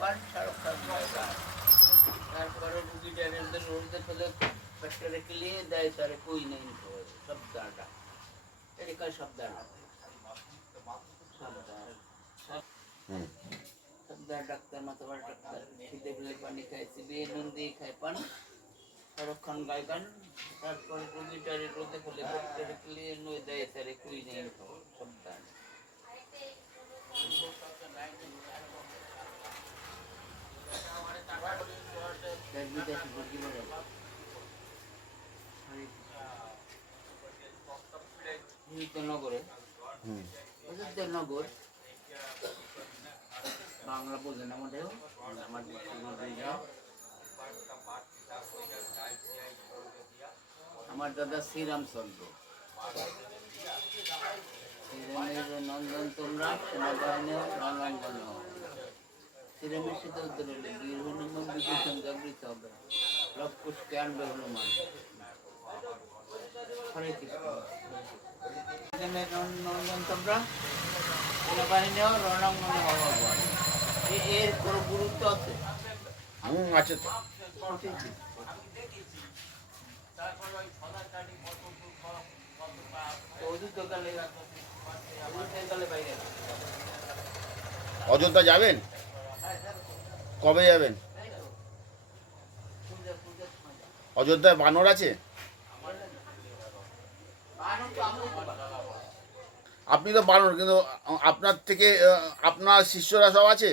পান শাহরুখ খান গান তারপরে রুগীটা রোডে ফেলে পেটে ক্লিয়ে দেয় তারে কই নেই শব্দ এদিকে শব্দ ডাক্তার মাতাবার ডাক্তার খিদে পেলে পানি খায় চিবিয়ে নুন দিয়ে খায় পান শাহরুখ খান গায় গান তারপরে রুগীটারে রোদে ফেলে পেটে ক্লিয়ে নই দেয় তারে কই নেই শব্দ নগরে নগর বাংলা বোঝেন আমাদের আমার দাদা শ্রীরামচন্দ্র নন্দন তোমরা সেনাবাহিনীর রণাঙ্গন শ্রীরামের সাথে উত্তর হলে বীর হনুমান বিভীষণ জাগৃত হবে লব পুষ্পে আনবে হনুমান হরে কৃষ্ণ নন্দন তোমরা সেনাবাহিনীও রণাঙ্গনে হওয়া এর কোনো গুরুত্ব আছে আছে তো অযোধ্যা যাবেন কবে যাবেন অযোধ্যায় বানর আছে আপনি তো বানর কিন্তু আপনার থেকে আপনার শিষ্যরা সব আছে